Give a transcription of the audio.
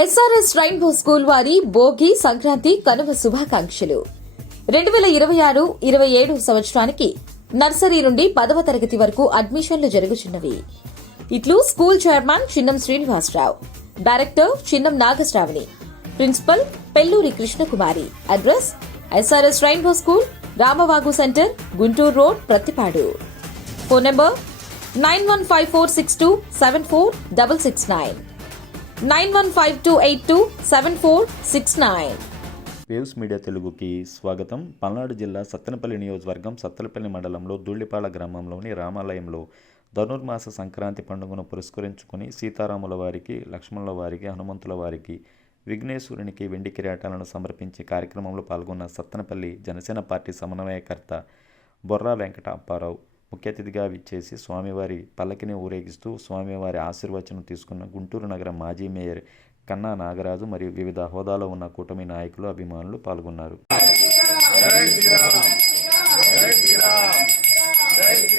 SRS rainbow school వారి భోగి సంక్రాంతి కనుమ శుభాకాంక్షలు. 2026-27 సంవత్సరానికి నర్సరీ నుండి 10వ తరగతి వరకు అడ్మిషన్లు జరుగుతున్నవి. ఇట్లు school chairman Chinnam Srinivasarao, director Chinnam Nagasravani, principal Pelluri Krishnakumari. Address SRS rainbow school, Ramavagu centre, Guntur road, Prathipadu. Phone number 9154627469, 9152827469. Waves media తెలుగుకి స్వాగతం. పల్నాడు జిల్లా సత్తెనపల్లి నియోజకవర్గం సత్తెనపల్లి మండలంలో ధూళిపాల గ్రామంలోని రామాలయంలో ధనుర్మాస సంక్రాంతి పండుగను పురస్కరించుకుని సీతారాముల వారికి, లక్ష్మణుల వారికి, హనుమంతుల వారికి, విఘ్నేశ్వరునికి వెండి కిరీటాలను సమర్పించే కార్యక్రమంలో పాల్గొన్న సత్తెనపల్లి జనసేన పార్టీ సమన్వయకర్త బొర్రా వెంకట అప్పారావు ముఖ్య అతిథిగా విచ్చేసి స్వామివారి పల్లకిని ఊరేగిస్తూ స్వామివారి ఆశీర్వచనం తీసుకున్న గుంటూరు నగర మాజీ మేయర్ కన్నా నాగరాజు మరియు వివిధ హోదాలో ఉన్న కూటమి నాయకులు, అభిమానులు పాల్గొన్నారు.